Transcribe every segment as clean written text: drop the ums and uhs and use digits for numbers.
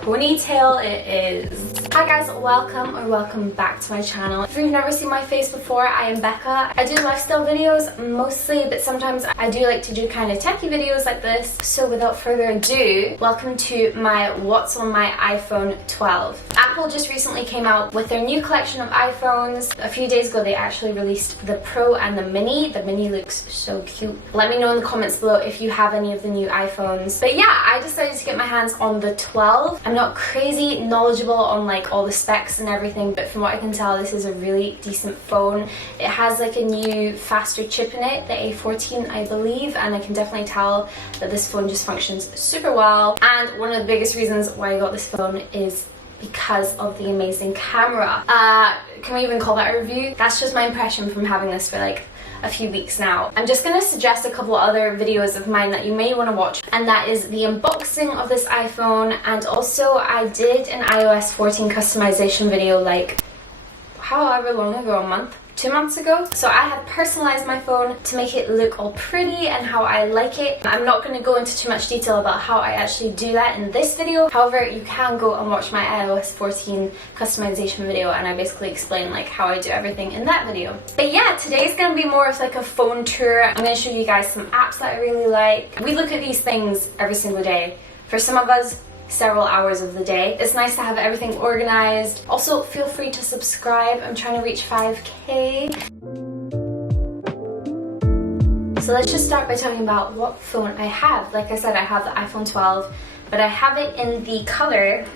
ponytail it is. Hi guys, welcome back to my channel. If you've never seen my face before, I am Becca. I do lifestyle videos mostly, but sometimes I do like to do kind of techie videos like this. So without further ado, welcome to my what's on my iPhone 12. Apple just recently came out with their new collection of iPhones. A few days ago they actually released the Pro and the Mini. The Mini looks so cute. Let me know in the comments below if you have any of the new iPhones. But yeah, I decided to get my hands on the 12. I'm not crazy knowledgeable on like all the specs and everything, but from what I can tell, this is a really decent phone. It has like a new faster chip in it, the A14 I believe, and I can definitely tell that this phone just functions super well. And one of the biggest reasons why I got this phone is because of the amazing camera. Can we even call that a review? That's just my impression from having this for like a few weeks now. I'm just gonna suggest a couple other videos of mine that you may want to watch, and that is the unboxing of this iPhone, and also I did an iOS 14 customization video like however long ago, 2 months ago. So I have personalized my phone to make it look all pretty and how I like it. I'm not going to go into too much detail about how I actually do that in this video. However, you can go and watch my iOS 14 customization video, and I basically explain like how I do everything in that video. But yeah, today's going to be more of like a phone tour. I'm going to show you guys some apps that I really like. We look at these things every single day. For some of us, several hours of the day. It's nice to have everything organized. Also, feel free to subscribe. I'm trying to reach 5K. So let's just start by talking about what phone I have. Like I said, I have the iPhone 12, but I have it in the color,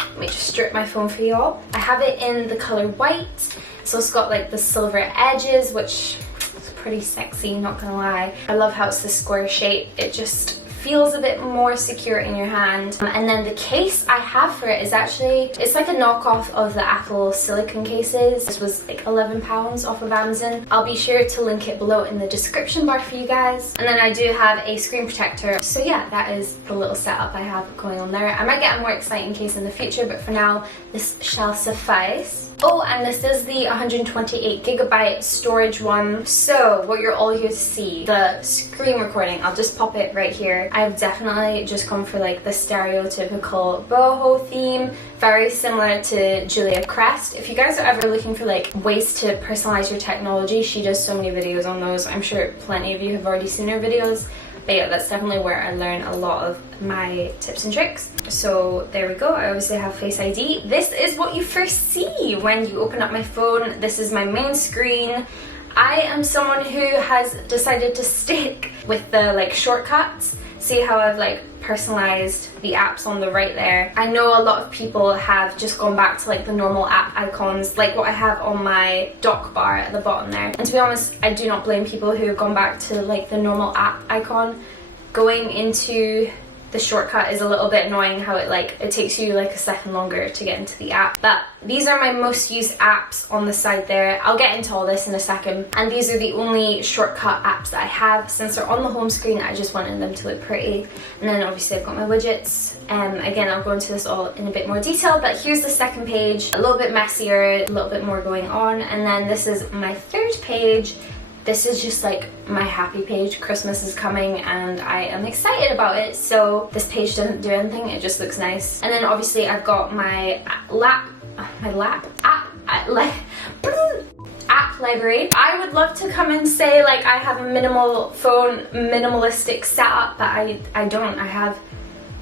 let me just strip my phone for y'all. I have it in the color white. So it's got like the silver edges, which is pretty sexy, not gonna lie. I love how it's the square shape. It just feels a bit more secure in your hand. And then the case I have for it is actually, it's like a knockoff of the Apple silicone cases. This was like £11 off of Amazon. I'll be sure to link it below in the description bar for you guys. And then I do have a screen protector. So yeah, that is the little setup I have going on there. I might get a more exciting case in the future, but for now, this shall suffice. Oh, and this is the 128GB storage one. So what you're all here to see, the screen recording, I'll just pop it right here. I've definitely just gone for like the stereotypical boho theme, very similar to Julia Crest. If you guys are ever looking for like ways to personalize your technology, she does so many videos on those. I'm sure plenty of you have already seen her videos. But yeah, that's definitely where I learn a lot of my tips and tricks. So there we go. I obviously have Face ID. This is what you first see when you open up my phone. This is my main screen. I am someone who has decided to stick with the like shortcuts. See how I've like personalized the apps on the right there. I know a lot of people have just gone back to like the normal app icons, like what I have on my dock bar at the bottom there. And to be honest, I do not blame people who have gone back to like the normal app icon. Going into the shortcut is a little bit annoying, how it takes you like a second longer to get into the app. But these are my most used apps on the side there. I'll get into all this in a second. And these are the only shortcut apps that I have. Since they're on the home screen, I just wanted them to look pretty. And then obviously I've got my widgets. Again, I'll go into this all in a bit more detail, but here's the second page, a little bit messier, a little bit more going on. And then this is my third page. This is just like my happy page. Christmas is coming and I am excited about it. So this page doesn't do anything, it just looks nice. And then obviously I've got my app library. I would love to come and say like I have a minimal phone, minimalistic setup, but I don't. I have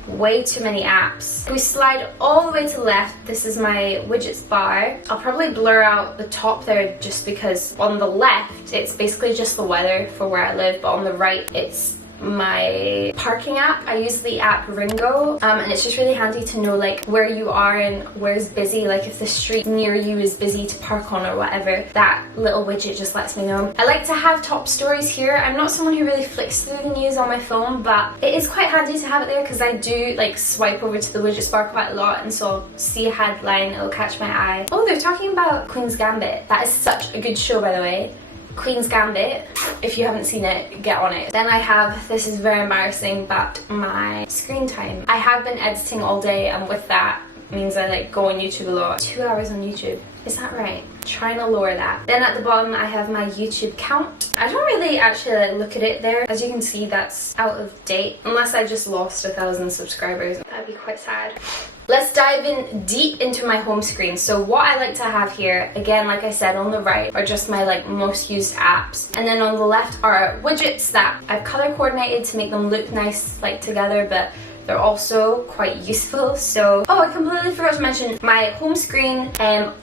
way too many apps. If we slide all the way to the left, this is my widgets bar. I'll probably blur out the top there just because on the left it's basically just the weather for where I live, but on the right it's my parking app. I use the app Ringo, and it's just really handy to know like where you are and where's busy, like if the street near you is busy to park on or whatever. That little widget just lets me know. I like to have top stories here. I'm not someone who really flicks through the news on my phone, but it is quite handy to have it there because I do like swipe over to the widgets bar quite a lot, and so I'll see a headline, it'll catch my eye. Oh, they're talking about Queen's Gambit. That is such a good show, by the way. Queen's Gambit. If you haven't seen it, get on it. Then I have, this is very embarrassing, but my screen time. I have been editing all day, and with that means I like go on YouTube a lot. 2 hours on YouTube. Is that right? Trying to lower that. Then at the bottom I have my YouTube count. I don't really actually like look at it there. As you can see, that's out of date unless I just lost 1,000 subscribers. That'd be quite sad. Let's dive in deep into my home screen. So what I like to have here, again, like I said, on the right are just my like most used apps. And then on the left are widgets that I've color coordinated to make them look nice like together, but they're also quite useful. So, oh, I completely forgot to mention my home screen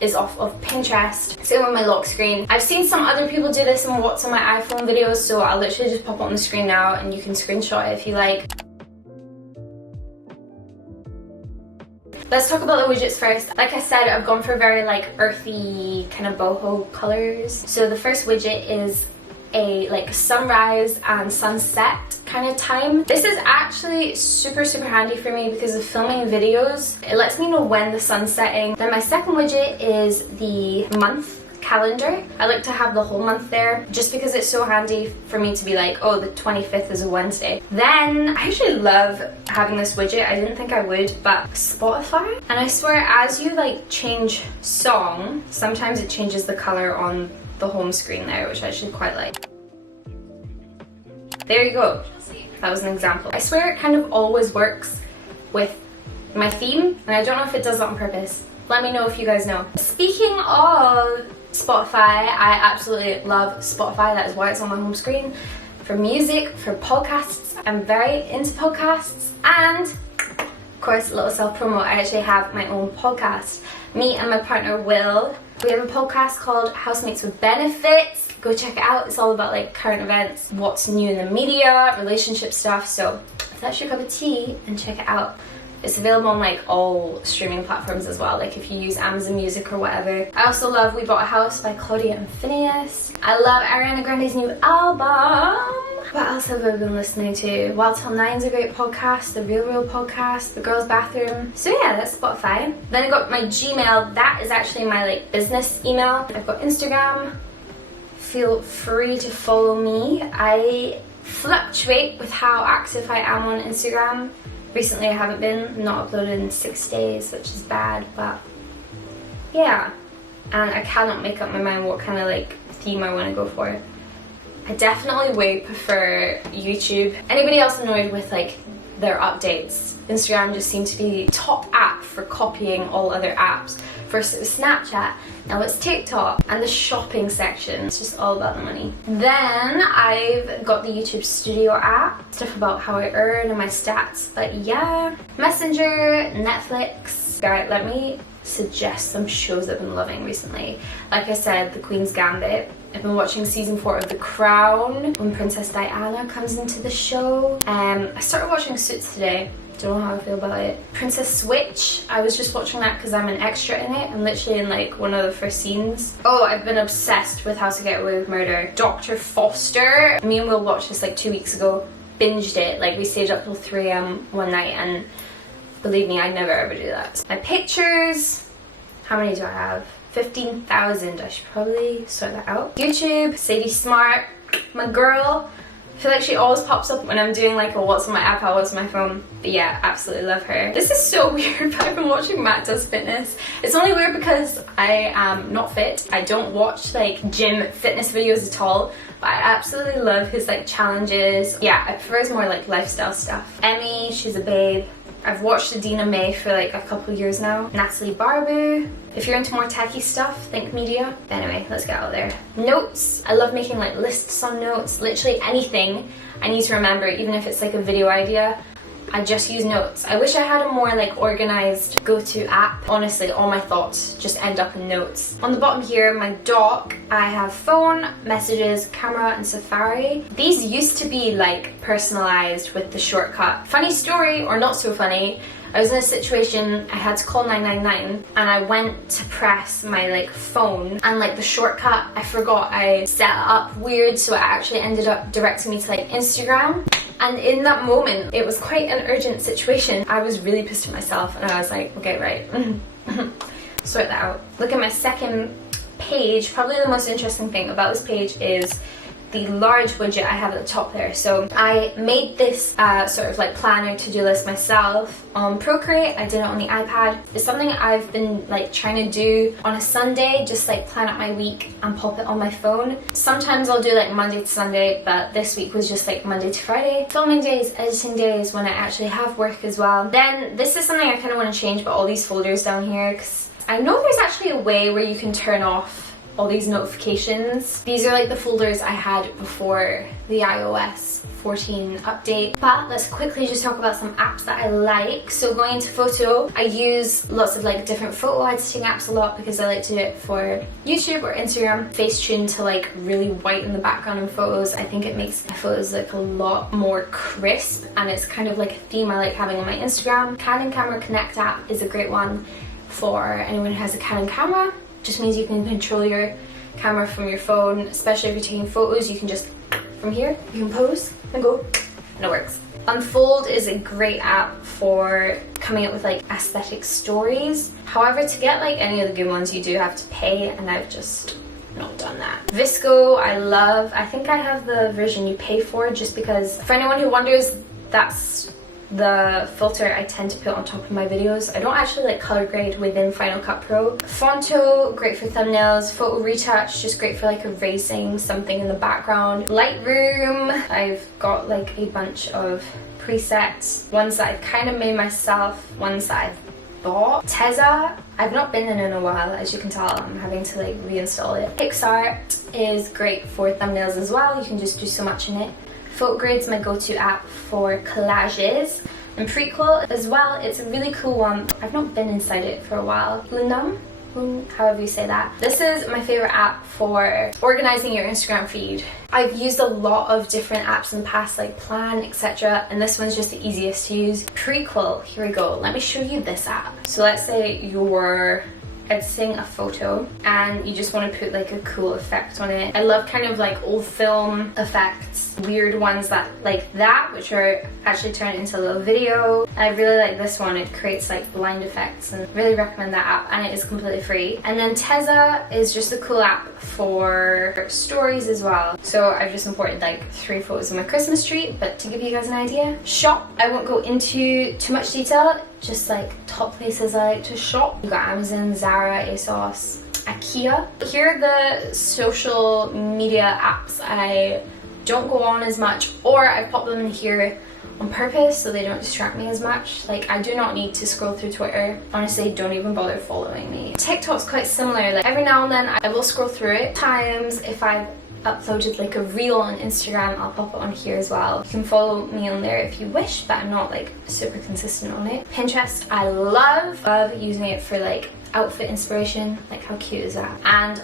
is off of Pinterest. Same with my lock screen. I've seen some other people do this in what's on my iPhone videos, so I'll literally just pop it on the screen now and you can screenshot it if you like. Let's talk about the widgets first. Like I said, I've gone for very like earthy kind of boho colors. So the first widget is a like sunrise and sunset kind of time. This is actually super handy for me because of filming videos. It lets me know when the sun's setting. Then my second widget is the month calendar. I like to have the whole month there just because it's so handy for me to be like, oh, the 25th is a Wednesday. Then I actually love having this widget. I didn't think I would, but Spotify. And I swear, as you like change song, sometimes it changes the color on the home screen there, which I actually quite like. There you go. That was an example. I swear it kind of always works with my theme, and I don't know if it does that on purpose. Let me know if you guys know. Speaking of Spotify, I absolutely love Spotify. That is why it's on my home screen. For music, for podcasts. I'm very into podcasts. And of course, a little self-promo, I actually have my own podcast. Me and my partner Will, we have a podcast called Housemates with Benefits. Go check it out. It's all about like current events, what's new in the media, relationship stuff. So if that's your cup of tea, then check it out. It's available on like all streaming platforms as well, like if you use Amazon Music or whatever. I also love We Bought a House by Claudia and Phineas. I love Ariana Grande's new album. What else have I been listening to? Wild Till Nine's a great podcast, The Real podcast, The Girls Bathroom. So yeah, that's Spotify. Then I got my Gmail. That is actually my like business email. I've got Instagram. Feel free to follow me. I fluctuate with how active I am on Instagram. Recently I haven't been, not uploaded in 6 days, which is bad, but yeah. And I cannot make up my mind what kind of like theme I want to go for. I definitely way prefer YouTube. Anybody else annoyed with like their updates? Instagram just seemed to be the top app for copying all other apps. First it was Snapchat, now it's TikTok, and the shopping section. It's just all about the money. Then I've got the YouTube Studio app, stuff about how I earn and my stats, but yeah. Messenger, Netflix. Alright, let me suggest some shows I've been loving recently. Like I said, The Queen's Gambit. I've been watching season 4 of The Crown, when Princess Diana comes into the show. I started watching Suits today. Don't know how I feel about it. Princess Switch, I was just watching that because I'm an extra in it. I'm literally in like one of the first scenes. Oh, I've been obsessed with How to Get Away with Murder. Dr. Foster. Me and Will watched this like 2 weeks ago. Binged it. Like we stayed up till 3 AM one night, and believe me, I'd never ever do that. My pictures, how many do I have? 15,000. I should probably sort that out. YouTube, Sadie Smart, my girl. I feel like she always pops up when I'm doing like a what's on my iPad, what's on my phone. But yeah, absolutely love her. This is so weird, but I've been watching Matt Does Fitness. It's only weird because I am not fit. I don't watch like gym fitness videos at all, but I absolutely love his like challenges. Yeah, I prefer his more like lifestyle stuff. Emmy, she's a babe. I've watched Adina May for like a couple years now. Natalie Barbu. If you're into more techie stuff, think media. But anyway, let's get out there. Notes. I love making like lists on notes. Literally anything I need to remember, even if it's like a video idea. I just use notes. I wish I had a more like organized go-to app. Honestly, all my thoughts just end up in notes. On the bottom here, my dock, I have phone, messages, camera, and Safari. These used to be like personalized with the shortcut. Funny story, or not so funny, I was in a situation, I had to call 999 and I went to press my like phone and like the shortcut, I forgot I set it up weird, so it actually ended up directing me to like Instagram. And in that moment, it was quite an urgent situation. I was really pissed at myself and I was like, okay, right, sort that out. Look at my second page. Probably the most interesting thing about this page is the large widget I have at the top there. So I made this sort of like planner to-do list myself on Procreate. I did it on the iPad. It's something I've been like trying to do on a Sunday, just like plan out my week and pop it on my phone. Sometimes I'll do like Monday to Sunday, but this week was just like Monday to Friday. Filming days, editing days when I actually have work as well. Then this is something I kind of want to change, but all these folders down here, because I know there's actually a way where you can turn off all these notifications. These are like the folders I had before the iOS 14 update. But let's quickly just talk about some apps that I like. So going into photo, I use lots of like different photo editing apps a lot because I like to do it for YouTube or Instagram. Facetune to like really whiten the background in photos. I think it makes my photos look a lot more crisp, and it's kind of like a theme I like having on my Instagram. Canon Camera Connect app is a great one for anyone who has a Canon camera. Just means you can control your camera from your phone, especially if you're taking photos. You can just, from here, you can pose and go, and it works. Unfold is a great app for coming up with like aesthetic stories. However, to get like any of the good ones, you do have to pay, and I've just not done that. Visco, I love. I think I have the version you pay for, just because, for anyone who wonders, that's the filter I tend to put on top of my videos. I don't actually like color grade within Final Cut Pro. Fonto, great for thumbnails. Photo Retouch, just great for like erasing something in the background. Lightroom, I've got like a bunch of presets. Ones that I've kind of made myself, ones that I've bought. Tezza, I've not been in a while, as you can tell. I'm having to like reinstall it. PixArt is great for thumbnails as well. You can just do so much in it. PhotoGrid's my go-to app for collages. And Prequel as well, it's a really cool one. I've not been inside it for a while. Lunum, however you say that. This is my favorite app for organizing your Instagram feed. I've used a lot of different apps in the past, like Plan, etc., and this one's just the easiest to use. Prequel, here we go. Let me show you this app. So let's say you're editing a photo and you just want to put like a cool effect on it. I love kind of like old film effects, weird ones that like that, which are actually turned into a little video. I really like this one. It creates like blind effects, and really recommend that app, and it is completely free. And then Tezza is just a cool app for stories as well. So I've just imported like 3 photos of my Christmas tree, but to give you guys an idea. Shop, I won't go into too much detail, just like top places I like to shop. You've got Amazon, Zara, ASOS, IKEA. Here are the social media apps I don't go on as much, or I pop them in here on purpose so they don't distract me as much. Like, I do not need to scroll through Twitter. Honestly, don't even bother following me. TikTok's quite similar. Like, every now and then I will scroll through it. Times if I've uploaded like a reel on Instagram, I'll pop it on here as well. You can follow me on there if you wish, but I'm not like super consistent on it. Pinterest, I love using it for like outfit inspiration. Like, how cute is that? And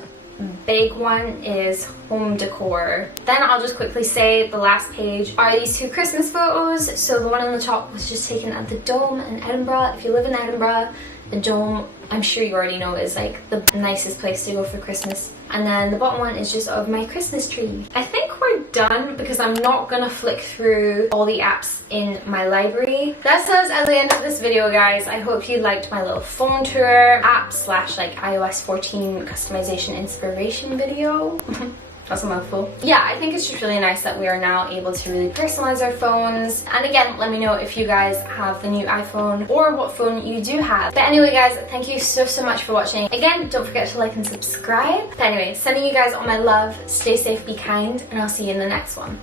big one is home decor. Then I'll just quickly say the last page are these 2 Christmas photos. So the one on the top was just taken at the Dome in Edinburgh. If you live in Edinburgh, the Dome, I'm sure you already know, is like the nicest place to go for Christmas. And then the bottom one is just of my Christmas tree. I think we're done because I'm not gonna flick through all the apps in my library. That's us at the end of this video, guys. I hope you liked my little phone tour app slash like iOS 14 customization inspiration video. That's a mouthful. Yeah, I think it's just really nice that we are now able to really personalize our phones. And again, let me know if you guys have the new iPhone or what phone you do have. But anyway, guys, thank you so much for watching. Again, don't forget to like and subscribe. But anyway, sending you guys all my love. Stay safe, be kind, and I'll see you in the next one.